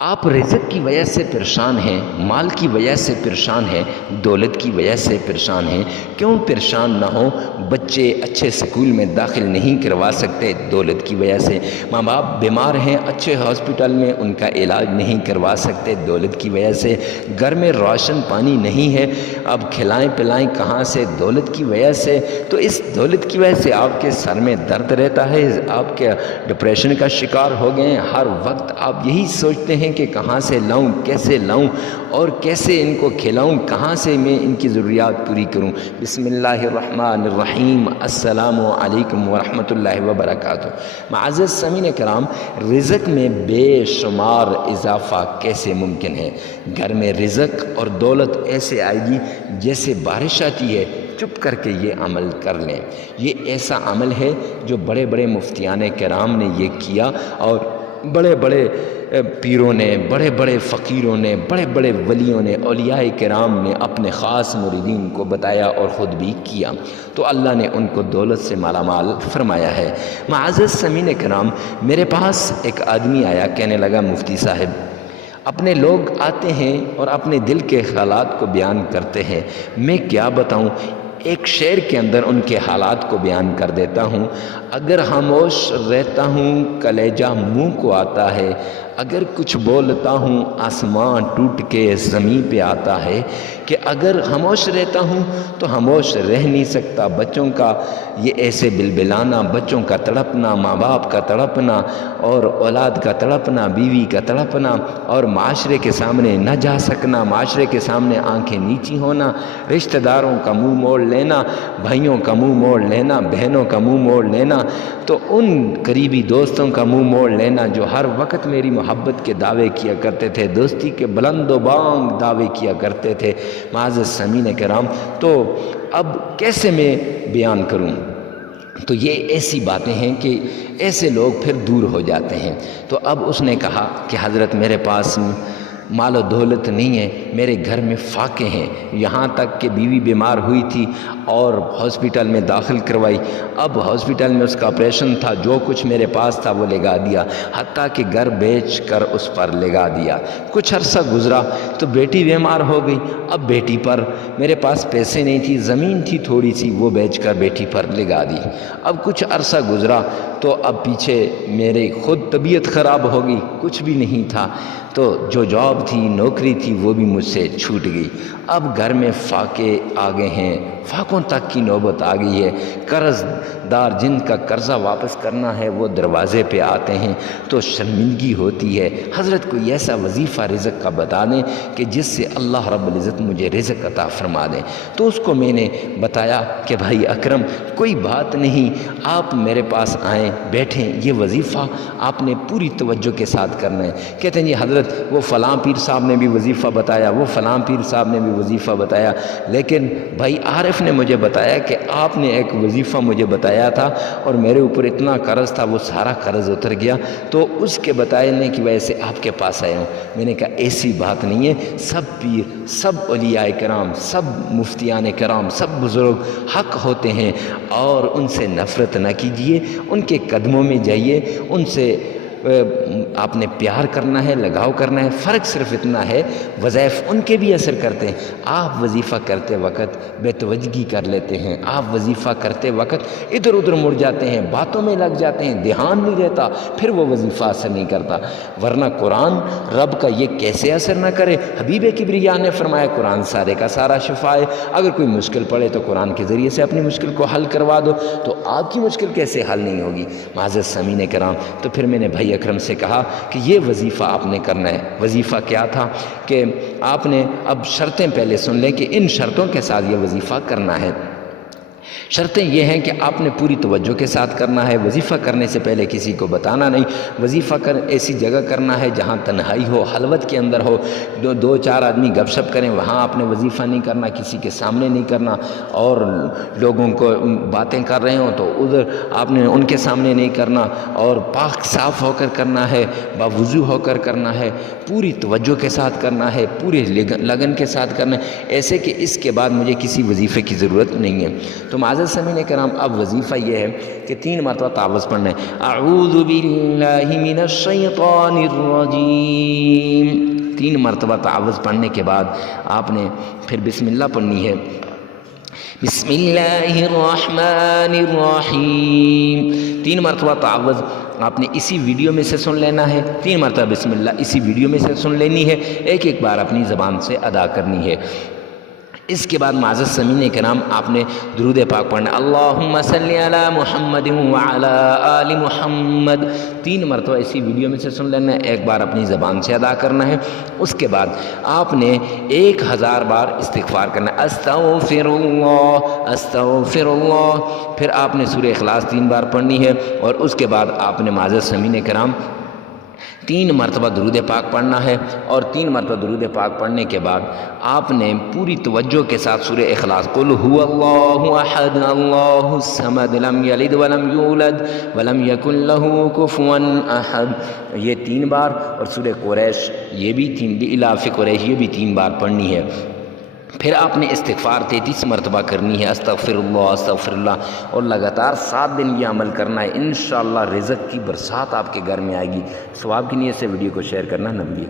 آپ رزق کی وجہ سے پریشان ہیں، مال کی وجہ سے پریشان ہیں، دولت کی وجہ سے پریشان ہیں، کیوں پریشان نہ ہوں؟ بچے اچھے سکول میں داخل نہیں کروا سکتے دولت کی وجہ سے، ماں باپ بیمار ہیں اچھے ہاسپٹل میں ان کا علاج نہیں کروا سکتے دولت کی وجہ سے، گھر میں راشن پانی نہیں ہے، اب کھلائیں پلائیں کہاں سے؟ دولت کی وجہ سے۔ تو اس دولت کی وجہ سے آپ کے سر میں درد رہتا ہے، آپ کے ڈپریشن کا شکار ہو گئے ہیں، ہر وقت آپ یہی سوچتے ہیں کہ کہاں سے لاؤں، کیسے لاؤں اور کیسے ان کو کھلاؤں، کہاں سے میں ان کی ضروریات پوری کروں۔ بسم اللہ الرحمن الرحیم، السلام علیکم ورحمۃ اللہ وبرکاتہ۔ معزز سامعین کرام، رزق میں بے شمار اضافہ کیسے ممکن ہے؟ گھر میں رزق اور دولت ایسے آئے گی جیسے بارش آتی ہے، چپ کر کے یہ عمل کر لیں۔ یہ ایسا عمل ہے جو بڑے بڑے مفتیان کرام نے یہ کیا، اور بڑے بڑے پیروں نے، بڑے بڑے فقیروں نے، بڑے بڑے ولیوں نے، اولیاء کرام نے اپنے خاص مریدین کو بتایا اور خود بھی کیا، تو اللہ نے ان کو دولت سے مالا مال فرمایا ہے۔ معزز سامعین کرام، میرے پاس ایک آدمی آیا، کہنے لگا مفتی صاحب، اپنے لوگ آتے ہیں اور اپنے دل کے خیالات کو بیان کرتے ہیں، میں کیا بتاؤں؟ ایک شعر کے اندر ان کے حالات کو بیان کر دیتا ہوں۔ اگر خاموش رہتا ہوں کلیجہ منہ کو آتا ہے، اگر کچھ بولتا ہوں آسمان ٹوٹ کے زمین پہ آتا ہے، کہ اگر خاموش رہتا ہوں تو خاموش رہ نہیں سکتا۔ بچوں کا یہ ایسے بلبلانا، بچوں کا تڑپنا، ماں باپ کا تڑپنا اور اولاد کا تڑپنا، بیوی کا تڑپنا، اور معاشرے کے سامنے نہ جا سکنا، معاشرے کے سامنے آنکھیں نیچی ہونا، رشتہ داروں کا منہ موڑ لینا، بھائیوں کا منہ موڑ لینا، بہنوں کا منہ موڑ لینا، تو ان قریبی دوستوں کا منہ موڑ لینا جو ہر وقت میری محبت کے دعوے کیا کرتے تھے، دوستی کے بلند و بانگ دعوے کیا کرتے تھے۔ معزز سامعین کرام، تو اب کیسے میں بیان کروں؟ تو یہ ایسی باتیں ہیں کہ ایسے لوگ پھر دور ہو جاتے ہیں۔ تو اب اس نے کہا کہ حضرت میرے پاس مال و دولت نہیں ہے، میرے گھر میں فاقے ہیں، یہاں تک کہ بیوی بیمار ہوئی تھی اور ہاسپٹل میں داخل کروائی، اب ہاسپٹل میں اس کا آپریشن تھا، جو کچھ میرے پاس تھا وہ لگا دیا، حتیٰ کہ گھر بیچ کر اس پر لگا دیا۔ کچھ عرصہ گزرا تو بیٹی بیمار ہو گئی، اب بیٹی پر میرے پاس پیسے نہیں تھی، زمین تھی تھوڑی سی، وہ بیچ کر بیٹی پر لگا دی۔ اب کچھ عرصہ گزرا تو اب پیچھے میرے خود طبیعت خراب ہو گئی، کچھ بھی نہیں تھا، تو جو جاب تھی، نوکری تھی، وہ بھی مجھ سے چھوٹ گئی۔ اب گھر میں فاقے آ گئے ہیں، فاقوں تک کی نوبت آ گئی ہے، قرض دار جن کا قرضہ واپس کرنا ہے وہ دروازے پہ آتے ہیں، تو شرمندگی ہوتی ہے۔ حضرت کوئی ایسا وظیفہ رزق کا بتا دیں کہ جس سے اللہ رب العزت مجھے رزق عطا فرما دیں۔ تو اس کو میں نے بتایا کہ بھائی اکرم، کوئی بات نہیں، آپ میرے پاس آئیں، بیٹھیں، یہ وظیفہ آپ نے پوری توجہ کے ساتھ کرنا ہے۔ کہتے ہیں جی حضرت وہ فلاں پیر صاحب نے بھی وظیفہ بتایا، وہ فلاں پیر صاحب نے بھی وظیفہ بتایا، لیکن بھائی عارف نے مجھے بتایا کہ آپ نے ایک وظیفہ مجھے بتایا تھا اور میرے اوپر اتنا قرض تھا، وہ سارا قرض اتر گیا، تو اس کے بتانے کی وجہ سے آپ کے پاس آیا ہوں۔ میں نے کہا ایسی بات نہیں ہے، سب پیر، سب اولیاء کرام، سب مفتیان کرام، سب بزرگ حق ہوتے ہیں، اور ان سے نفرت نہ کیجیے، ان کے قدموں میں جائیے، ان سے آپ نے پیار کرنا ہے، لگاؤ کرنا ہے۔ فرق صرف اتنا ہے، وظائف ان کے بھی اثر کرتے ہیں۔ آپ وظیفہ کرتے وقت بے توجہی کر لیتے ہیں، آپ وظیفہ کرتے وقت ادھر ادھر مڑ جاتے ہیں، باتوں میں لگ جاتے ہیں، دھیان نہیں رہتا، پھر وہ وظیفہ اثر نہیں کرتا۔ ورنہ قرآن رب کا یہ کیسے اثر نہ کرے؟ حبیب کبریا نے فرمایا قرآن سارے کا سارا شفا ہے، اگر کوئی مشکل پڑے تو قرآن کے ذریعے سے اپنی مشکل کو حل کروا دو، تو آپ کی مشکل کیسے حل نہیں ہوگی؟ معزز سامعین کرام، تو پھر میں نے بھائی اکرم سے کہا کہ یہ وظیفہ آپ نے کرنا ہے۔ وظیفہ کیا تھا کہ آپ نے اب شرطیں پہلے سن لیں کہ ان شرطوں کے ساتھ یہ وظیفہ کرنا ہے۔ شرطیں یہ ہیں کہ آپ نے پوری توجہ کے ساتھ کرنا ہے، وظیفہ کرنے سے پہلے کسی کو بتانا نہیں، وظیفہ ایسی جگہ کرنا ہے جہاں تنہائی ہو، خلوت کے اندر ہو، دو چار آدمی گپ شپ کریں، وہاں آپ نے وظیفہ نہیں کرنا، کسی کے سامنے نہیں کرنا، اور لوگوں کو باتیں کر رہے ہوں تو ادھر آپ نے ان کے سامنے نہیں کرنا، اور پاک صاف ہو کر کرنا ہے، باوضو ہو کر کرنا ہے، پوری توجہ کے ساتھ کرنا ہے، پورے لگن کے ساتھ کرنا ہے، ایسے کہ اس کے بعد مجھے کسی وظیفے کی ضرورت نہیں ہے۔ تو تو معزز سامعین کرام اب وظیفہ یہ ہے کہ 3 مرتبہ تعوذ پڑھنا ہے۔ اعوذ باللہ من الشیطان الرجیم، 3 مرتبہ تعوذ پڑھنے کے بعد آپ نے پھر بسم اللہ پڑھنی ہے، بسم اللہ الرحمن الرحیم۔ 3 مرتبہ تعوذ آپ نے اسی ویڈیو میں سے سن لینا ہے، 3 مرتبہ بسم اللہ اسی ویڈیو میں سے سن لینی ہے، ایک ایک بار اپنی زبان سے ادا کرنی ہے۔ اس کے بعد معزز سامعین کرام آپ نے درود پاک پڑھنا، اللہم صلی علی محمد وعلی آل محمد، 3 مرتبہ اسی ویڈیو میں سے سن لینا ہے، ایک بار اپنی زبان سے ادا کرنا ہے۔ اس کے بعد آپ نے 1000 بار استغفار کرنا ہے، استغفر اللہ استغفر اللہ۔ پھر آپ نے سورہ اخلاص 3 بار پڑھنی ہے، اور اس کے بعد آپ نے معزز سامعین کرام 3 مرتبہ درود پاک پڑھنا ہے، اور 3 مرتبہ درود پاک پڑھنے کے بعد آپ نے پوری توجہ کے ساتھ سورہ اخلاص قل هو اللہ احد اللہ الصمد لم یلد ولم یولد ولم یکن له کفوا احد، یہ 3 بار، اور سورہ قریش یہ بھی 3 الاف قریش یہ بھی 3 بار پڑھنی ہے۔ پھر آپ نے استغفار 33 مرتبہ کرنی ہے، استغفر اللہ، اور لگاتار 7 دن یہ عمل کرنا ہے، انشاءاللہ رزق کی برسات آپ کے گھر میں آئے گی۔ ثواب کی نیت سے ویڈیو کو شیئر کرنا نہ بھولئے۔